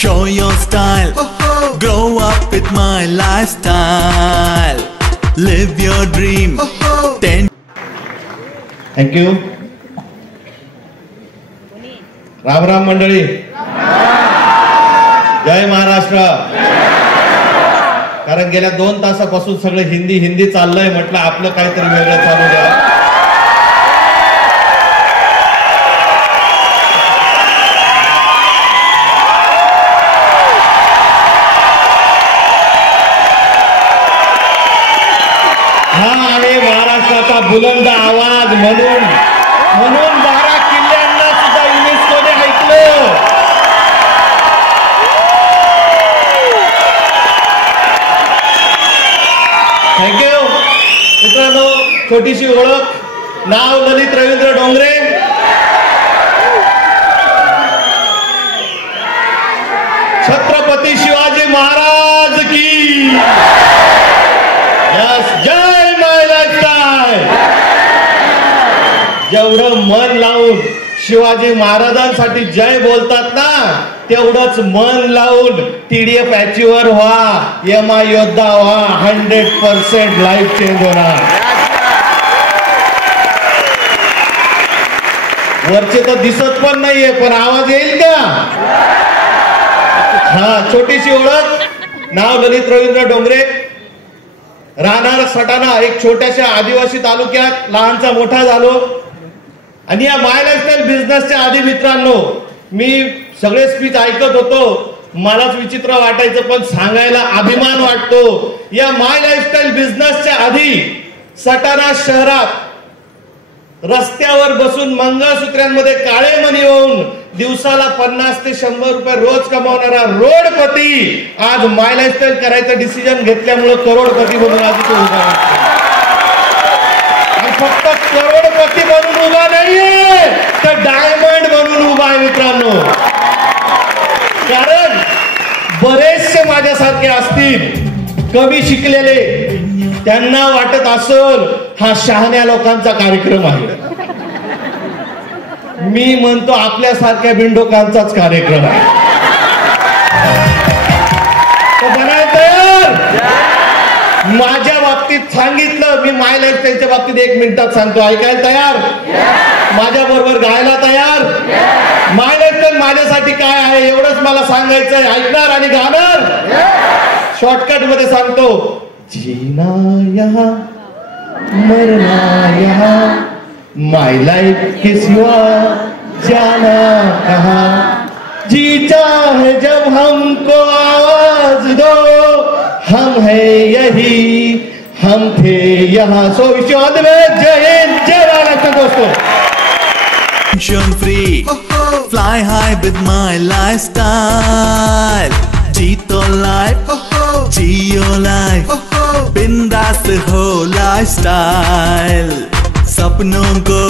show your style, grow up with my lifestyle, live your dream. Thank you. Ram Ram मंडळी. जय महाराष्ट्र. कारण गेल्या 2 तासापासून सगळं हिंदी हिंदी चाललंय, म्हटलं आपलं काहीतरी वेगळं चालू द्या. हा आहे महाराष्ट्राचा बुलंद आवाज. म्हणून 12 किल्ल्यांना सुद्धा युनेस्कोने ऐकलं. थँक्यू मित्रांनो. छोटीशी ओळख. नाव ललित रवींद्र डोंगरे. छत्रपती शिवाजी महाराज की जय. महाराज जेवढं मन लावून शिवाजी महाराजांसाठी जय बोलतात ना, तेवढंच मन लावून TDF अचीवर व्हा, MI योद्धा व्हा. 100% लाईफ चेंज होणार. वरचे तर दिसत पण नाहीये, पण आवाज येईल का? हा, छोटीशी ओळख. नाव ललित रवींद्र डोंगरे. राहणार सटाणा, एक छोट्याशा आदिवासी तालुक्यात. लहानचा मोठा झालो. आणि या माय लाईफस्टाईल बिझनेसच्या आधी मित्रांनो, मी सगळे स्पीच ऐकत होतो. मलाच विचित्र वाटायचं, पण सांगायला अभिमान वाटतो. या माय लाईफस्टाईल बिझनेसच्या आधी सटाणा शहरात रस्त्यावर बसून मंगळसूत्र्यांमध्ये काळे मणी होऊन दिवसाला 50 ते 100 रुपये रोज कमावणारा रोडपती आज माय लाईफस्टाईल करायचं डिसिजन घेतल्यामुळे करोडपती बनून आज तो उभा आहे. आणि फक्त करोडपती बनून उभा नाहीये, तर डायमंड बनून उभा आहे मित्रांनो. कारण बरेचसे माझ्यासारखे असतील कमी शिकलेले, त्यांना वाटत असेल हा शहाण्या लोकांचा कार्यक्रम आहे. मी म्हणतो आपल्यासारख्या बिंडोकांचाच कार्यक्रम आहे. बनाय तयार. माझ्या बाबतीत सांगितलं, मी माय लाईफस्टाईलच्या बाबतीत 1 मिनिटात सांगतो. ऐकायला तयार? माझ्या बरोबर गायला तयार? माय लाईफस्टाईल माझ्यासाठी काय आहे एवढंच मला सांगायचंय. ऐकणार आणि गाणार? शॉर्टकट मध्ये सांगतो. जीना यहाँ मरना यहाँ, माय लाइफ के सिवा जाना कहाँ. जी चाहे जब हमको आवाज दो, हम है यही, हम थे यहाँ. सो विश्वास में जय हिंद, जय महाराष्ट्र दोस्तों. Tension free, fly high with my lifestyle. जीतो life, जियो life, बिंदास हो लाइफस्टाइल. सपनों को